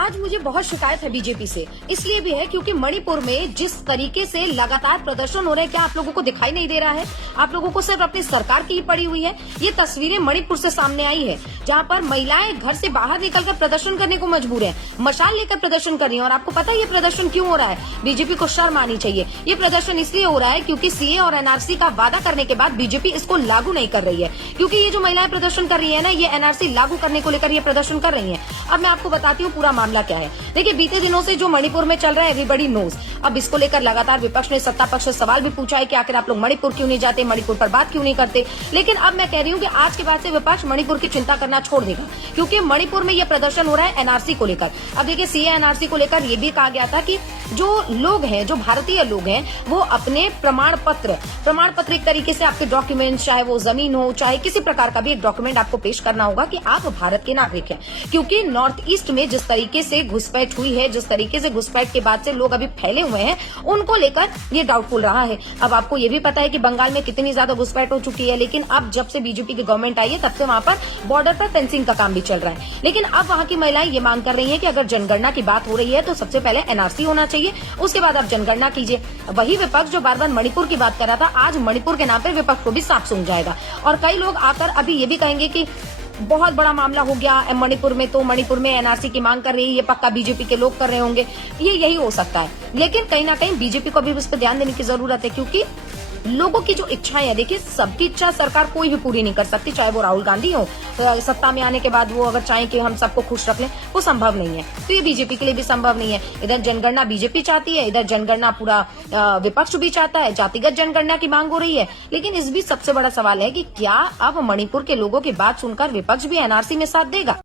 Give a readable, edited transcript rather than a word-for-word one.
आज मुझे बहुत शिकायत है बीजेपी से, इसलिए भी है क्योंकि मणिपुर में जिस तरीके से लगातार प्रदर्शन हो रहे हैं, क्या आप लोगों को दिखाई नहीं दे रहा है? आप लोगों को सिर्फ अपनी सरकार की ही पड़ी हुई है। ये तस्वीरें मणिपुर से सामने आई है, जहां पर महिलाएं घर से बाहर निकलकर प्रदर्शन करने को मजबूर हैं, मशाल लेकर प्रदर्शन कर रही हैं। और आपको पता है ये प्रदर्शन क्यों हो रहा है? बीजेपी को शर्म आनी चाहिए। ये प्रदर्शन इसलिए हो रहा है क्योंकि सीए और एनआरसी का वादा करने के बाद बीजेपी इसको लागू नहीं कर रही है। क्योंकि ये जो महिलाएं प्रदर्शन कर रही है ना, ये एनआरसी लागू करने को लेकर ये प्रदर्शन कर रही है। अब मैं आपको बताती हूँ पूरा मामला क्या है। देखिए, बीते दिनों से जो मणिपुर में चल रहा है, एवरीबॉडी नोज। अब इसको लेकर लगातार विपक्ष ने सत्ता पक्ष से सवाल भी पूछा है कि आखिर आप लोग मणिपुर क्यों नहीं जाते, मणिपुर पर बात क्यों नहीं करते। लेकिन अब मैं कह रही हूँ कि आज के बाद से विपक्ष मणिपुर की चिंता करना छोड़ देगा, क्योंकि मणिपुर में यह प्रदर्शन हो रहा है एनआरसी को लेकर। अब देखिए, सीए एनआरसी को लेकर यह भी कहा गया था कि जो लोग हैं, जो भारतीय लोग हैं, वो अपने प्रमाण पत्र एक तरीके से आपके डॉक्यूमेंट, चाहे वो जमीन हो, चाहे किसी प्रकार का भी एक डॉक्यूमेंट आपको पेश करना होगा कि आप भारत के नागरिक हैं। क्योंकि नॉर्थ ईस्ट में जिस तरीके से घुसपैठ हुई है, जिस तरीके से घुसपैठ के बाद से लोग अभी फैले हुए हैं, उनको लेकर ये डाउटफुल रहा है। अब आपको ये भी पता है कि बंगाल में कितनी ज्यादा घुसपैठ हो चुकी है, लेकिन अब जब से बीजेपी की गवर्नमेंट आई है, तब से वहां पर बॉर्डर पर फेंसिंग का काम भी चल रहा है। लेकिन अब वहां की महिलाएं ये मांग कर रही है कि अगर जनगणना की बात हो रही है तो सबसे पहले एनआरसी होना चाहिए, उसके बाद आप जनगणना कीजिए। वही विपक्ष जो बार बार मणिपुर की बात कर रहा था, आज मणिपुर के नाम पर विपक्ष को भी सांप सूंघ जाएगा। और कई लोग आकर अभी ये भी कहेंगे कि बहुत बड़ा मामला हो गया मणिपुर में, तो मणिपुर में एनआरसी की मांग कर रही है, ये पक्का बीजेपी के लोग कर रहे होंगे। ये यही हो सकता है, लेकिन कहीं ना कहीं बीजेपी को भी इस पर ध्यान देने की जरूरत है, क्योंकि लोगों की जो इच्छाएं है, देखिए सबकी इच्छा सरकार कोई भी पूरी नहीं कर सकती, चाहे वो राहुल गांधी हो, सत्ता में आने के बाद वो अगर चाहें कि हम सबको खुश रख लें, वो संभव नहीं है। तो ये बीजेपी के लिए भी संभव नहीं है। इधर जनगणना बीजेपी चाहती है, इधर जनगणना पूरा विपक्ष भी चाहता है, जातिगत जनगणना की मांग हो रही है। लेकिन इस बीच सबसे बड़ा सवाल है कि क्या अब मणिपुर के लोगों की बात सुनकर विपक्ष भी एनआरसी में साथ देगा?